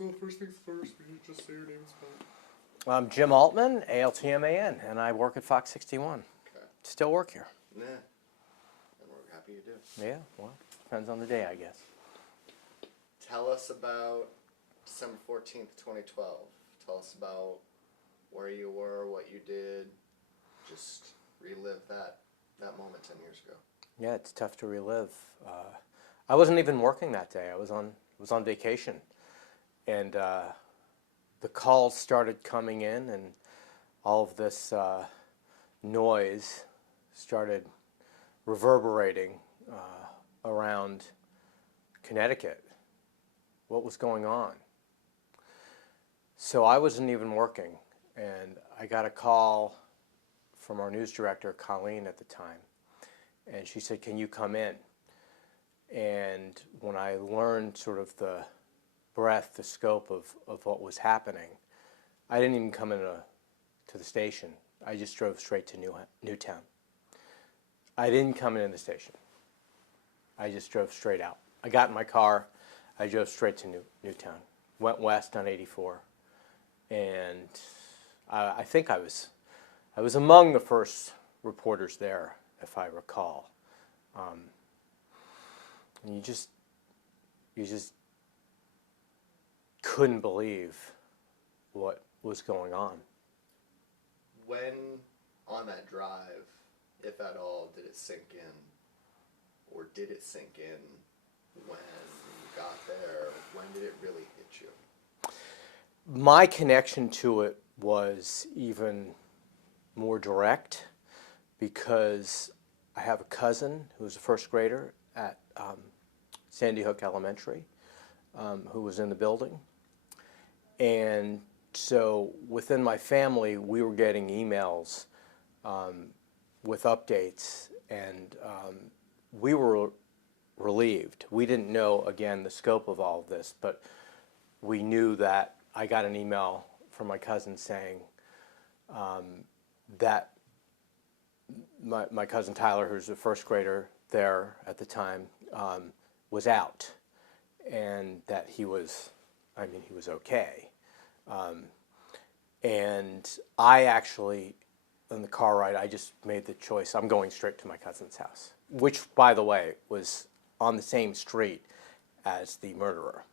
So first things first, will you just say your name and spell it? I'm Jim Altman, Altman, and I work at Fox 61. Okay. Still work here. Nah. And we're happy you do. Yeah, well, depends on the day, I guess. Tell us about December 14th, 2012. Tell us about where you were, what you did. Just relive that moment 10 years ago. Yeah, it's tough to relive. I wasn't even working that day. I was on vacation, and the calls started coming in, and all of this noise started reverberating around Connecticut. What was going on? So I wasn't even working, and I got a call from our news director, Colleen, at the time, and she said, "Can you come in?" And when I learned sort of the breadth, the scope of what was happening, I didn't even come to the station. I just drove straight to Newtown. I didn't come into the station. I just drove straight out. I got in my car. I drove straight to Newtown. Went west on 84, and I think I was among the first reporters there, if I recall. And you just couldn't believe what was going on. When on that drive, if at all, did it sink in? Or did it sink in when you got there? When did it really hit you? My connection to it was even more direct because I have a cousin who was a first grader at Sandy Hook Elementary who was in the building. And so within my family, we were getting emails with updates, and we were relieved. We didn't know, again, the scope of all of this, but we knew that I got an email from my cousin saying that my cousin Tyler, who's a first grader there at the time, was out, and that he was okay. And I actually, in the car ride, I just made the choice, I'm going straight to my cousin's house, which, by the way, was on the same street as the murderer.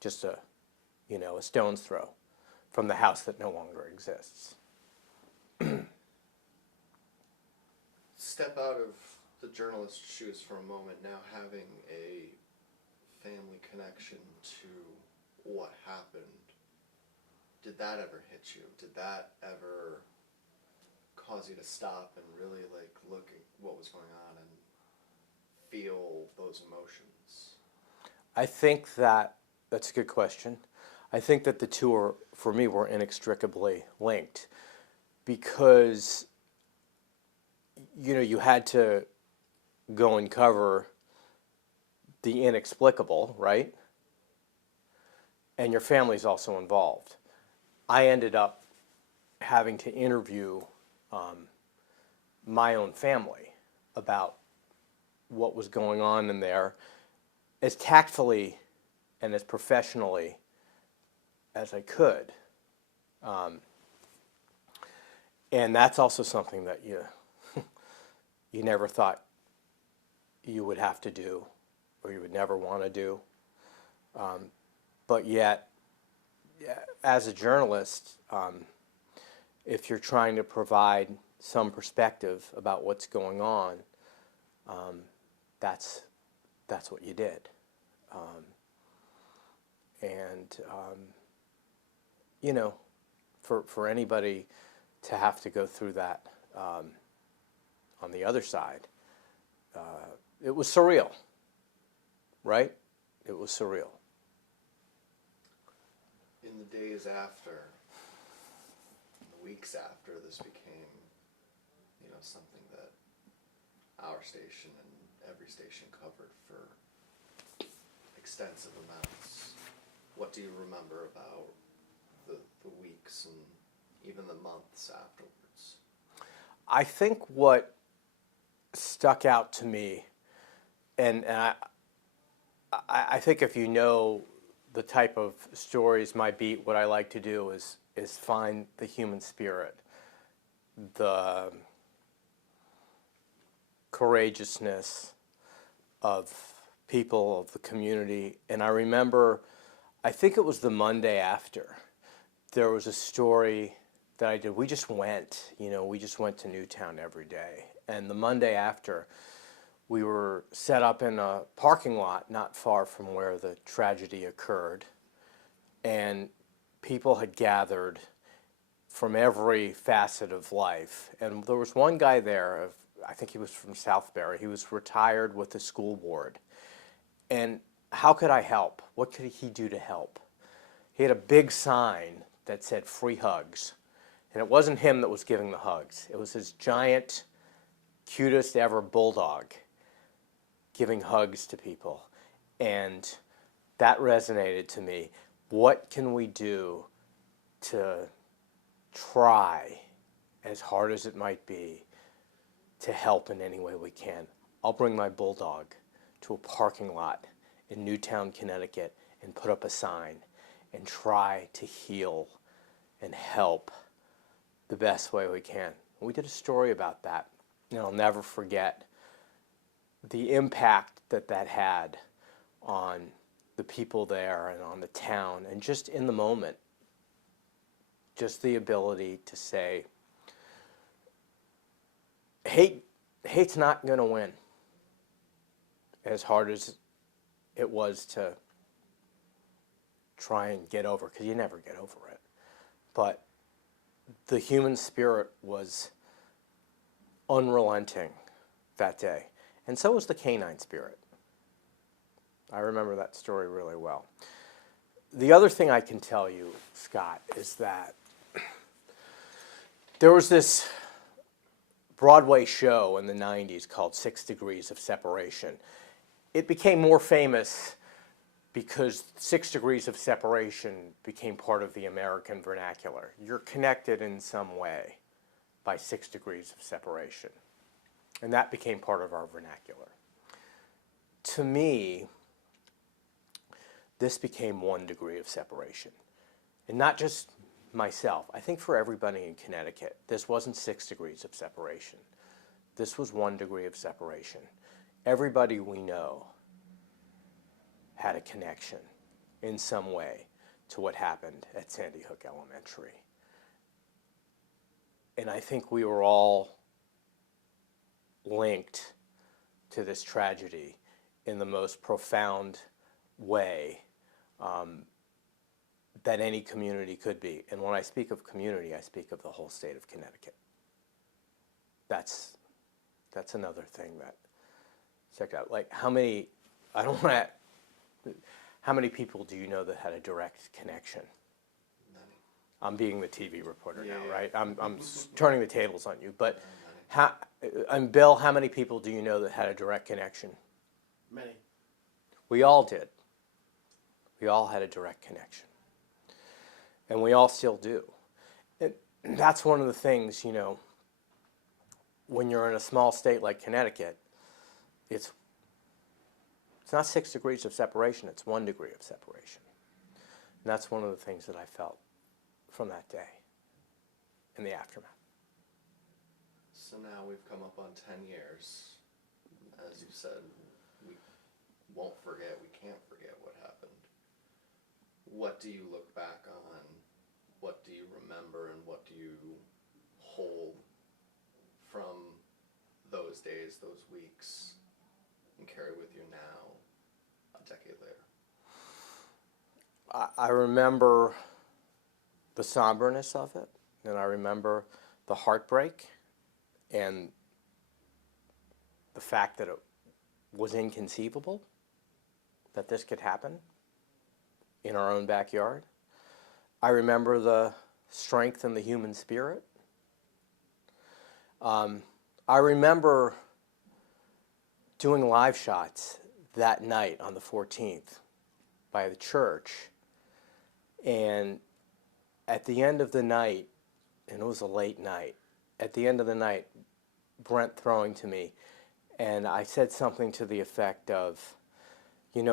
Just a stone's throw from the house that no longer exists. Step out of the journalist's shoes for a moment, now having a family connection to what happened. Did that ever hit you? Did that ever cause you to stop and really look at what was going on and feel those emotions? I think that's a good question. I think that the two for me, were inextricably linked because, you had to go and cover the inexplicable, right? And your family's also involved. I ended up having to interview my own family about what was going on in there as tactfully and as professionally as I could. And that's also something that you never thought you would have to do or you would never want to do. But yet, as a journalist, if you're trying to provide some perspective about what's going on, that's what you did. For anybody to have to go through that on the other side, it was surreal, right? It was surreal. In the days after, the weeks after, this became, something that our station and every station covered for extensive amounts. What do you remember about the weeks and even the months afterwards? I think what stuck out to me, and I think if you know the type of stories my beat, what I like to do is find the human spirit, the courageousness of people, of the community. And I remember, I think it was the Monday after, there was a story that I did. We just went, we just went to Newtown every day. And the Monday after, we were set up in a parking lot not far from where the tragedy occurred. And people had gathered from every facet of life. And there was one guy there, I think he was from Southbury. He was retired with the school board. And how could I help? What could he do to help? He had a big sign that said free hugs. And it wasn't him that was giving the hugs. It was his giant, cutest ever bulldog giving hugs to people. And that resonated to me. What can we do to try, as hard as it might be, to help in any way we can? I'll bring my bulldog to a parking lot in Newtown, Connecticut, and put up a sign and try to heal and help the best way we can. We did a story about that, and I'll never forget the impact that that had on the people there and on the town, and just in the moment, just the ability to say, hate's not going to win, as hard as it was to try and get over, because you never get over it. But the human spirit was unrelenting that day. And so was the canine spirit. I remember that story really well. The other thing I can tell you, Scott, is that there was this Broadway show in the 90s called 6 Degrees of Separation. It became more famous because 6 Degrees of Separation became part of the American vernacular. You're connected in some way by 6 degrees of separation. And that became part of our vernacular. To me, this became 1 degree of separation. And not just myself. I think for everybody in Connecticut, this wasn't 6 degrees of separation. This was 1 degree of separation. Everybody we know had a connection in some way to what happened at Sandy Hook Elementary. And I think we were all linked to this tragedy in the most profound way that any community could be. And when I speak of community, I speak of the whole state of Connecticut. That's another thing that check out. Like how many people do you know that had a direct connection? Many. I'm being the TV reporter now, Yeah. right? I'm turning the tables on you. But and Bill, how many people do you know that had a direct connection? Many. We all did. We all had a direct connection. And we all still do. And that's one of the things, when you're in a small state like Connecticut, it's not 6 degrees of separation, it's 1 degree of separation. And that's one of the things that I felt from that day in the aftermath. So now we've come up on 10 years. As you said, we won't forget, we can't forget what happened. What do you look back on? What do you remember, and what do you hold from those days, those weeks, and carry with you now, a decade later? I remember the somberness of it, and I remember the heartbreak and the fact that it was inconceivable that this could happen in our own backyard. I remember the strength in the human spirit. I remember doing live shots that night on the 14th by the church, and at the end of the night, and it was a late night, at the end of the night, Brent throwing to me, and I said something to the effect of,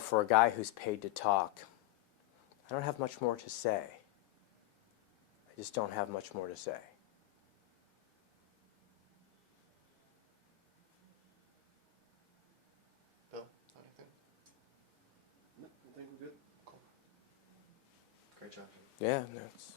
for a guy who's paid to talk, I don't have much more to say. I just don't have much more to say. Bill, anything? No, I think we're good. Cool. Great job. Yeah, that's